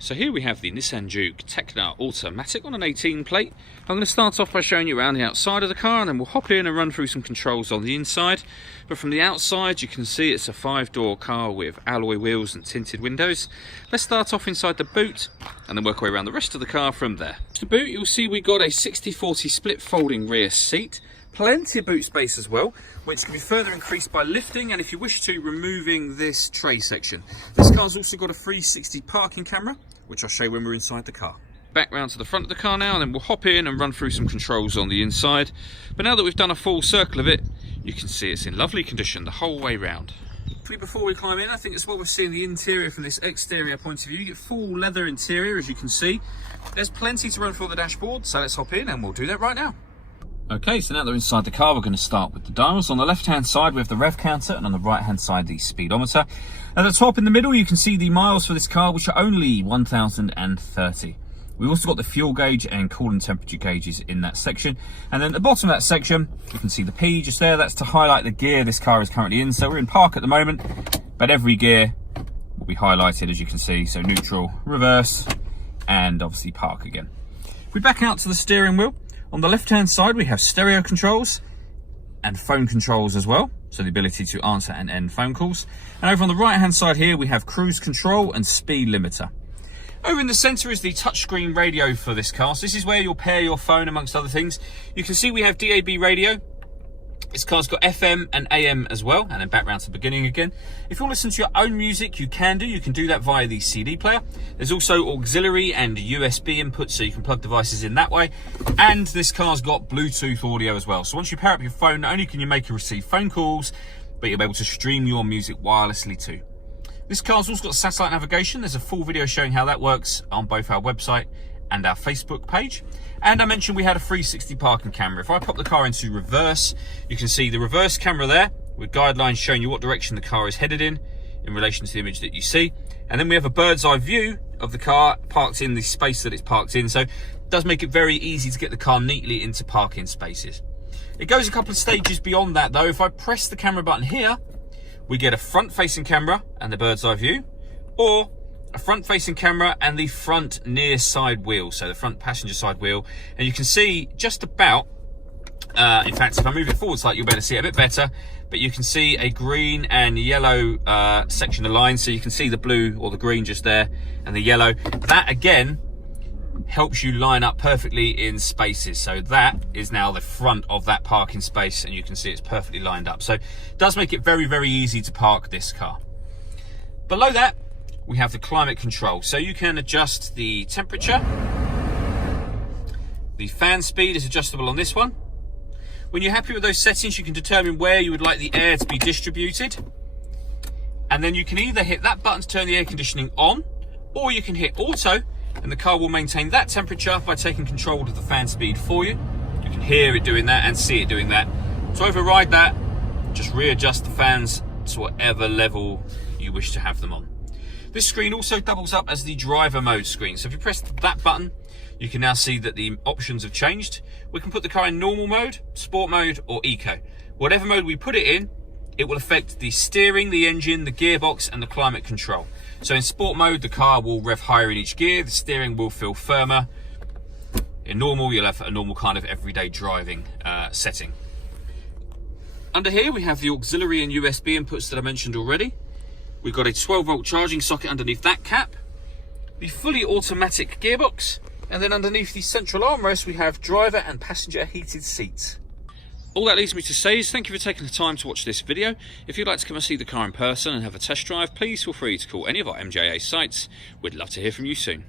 So here we have the Nissan Juke Techna Automatic on an 18 plate. I'm going to start off by showing you around the outside of the car, and then we'll hop in and run through some controls on the inside. But from the outside you can see it's a 5-door car with alloy wheels and tinted windows. Let's start off inside the boot and then work our way around the rest of the car from there. To the boot you'll see we got a 60/40 split folding rear seat. Plenty of boot space as well, which can be further increased by lifting and, if you wish to, removing this tray section. This car's also got a 360 parking camera, which I'll show you when we're inside the car. Back round to the front of the car now, and then we'll hop in and run through some controls on the inside. But now that we've done a full circle of it, you can see it's in lovely condition the whole way round. Before we climb in, I think it's what we're seeing the interior from this exterior point of view. You get full leather interior, as you can see. There's plenty to run through on the dashboard, so let's hop in and we'll do that right now. Okay, so now that we're inside the car, we're going to start with the dials. On the left-hand side, we have the rev counter, and on the right-hand side, the speedometer. At the top in the middle, you can see the miles for this car, which are only 1,030. We've also got the fuel gauge and coolant temperature gauges in that section. And then at the bottom of that section, you can see the P just there. That's to highlight the gear this car is currently in. So we're in park at the moment, but every gear will be highlighted, as you can see. So neutral, reverse, and obviously park again. If we back out to the steering wheel, on the left-hand side, we have stereo controls and phone controls as well, so the ability to answer and end phone calls. And over on the right-hand side here, we have cruise control and speed limiter. Over in the centre is the touchscreen radio for this car. So this is where you'll pair your phone, amongst other things. You can see we have DAB radio. This car's got FM and AM as well, and then back round to the beginning again. If you want to listen to your own music, you can do that via the CD player. There's also auxiliary and USB input, so you can plug devices in that way. And this car's got Bluetooth audio as well. So once you pair up your phone, not only can you make and receive phone calls, but you'll be able to stream your music wirelessly too. This car's also got satellite navigation. There's a full video showing how that works on both our website and our Facebook page. And I mentioned we had a 360 parking camera. If I pop the car into reverse, you can see the reverse camera there with guidelines showing you what direction the car is headed in relation to the image that you see. And then we have a bird's eye view of the car parked in the space that it's parked in. So it does make it very easy to get the car neatly into parking spaces. It goes a couple of stages beyond that though. If I press the camera button here, we get a front facing camera and the bird's eye view, or a front facing camera and the front near side wheel, so the front passenger side wheel. And you can see just about, in fact if I move it forward slightly you'll better see it a bit better, but you can see a green and yellow section of lines, so you can see the blue or the green just there and the yellow. That again helps you line up perfectly in spaces, so that is now the front of that parking space and you can see it's perfectly lined up. So it does make it very, very easy to park this car. Below that we have the climate control, so you can adjust the temperature. The fan speed is adjustable on this one. When you're happy with those settings, you can determine where you would like the air to be distributed, and then you can either hit that button to turn the air conditioning on, or you can hit auto and the car will maintain that temperature by taking control of the fan speed for you. You can hear it doing that and see it doing that. To override that, just readjust the fans to whatever level you wish to have them on. This screen also doubles up as the driver mode screen. So if you press that button, you can now see that the options have changed. We can put the car in normal mode, sport mode, or eco. Whatever mode we put it in, it will affect the steering, the engine, the gearbox, and the climate control. So in sport mode, the car will rev higher in each gear, the steering will feel firmer. In normal, you'll have a normal kind of everyday driving setting. Under here, we have the auxiliary and USB inputs that I mentioned already. We've got a 12-volt charging socket underneath that cap, the fully automatic gearbox, and then underneath the central armrest we have driver and passenger heated seats. All that leaves me to say is thank you for taking the time to watch this video. If you'd like to come and see the car in person and have a test drive, please feel free to call any of our MJA sites. We'd love to hear from you soon.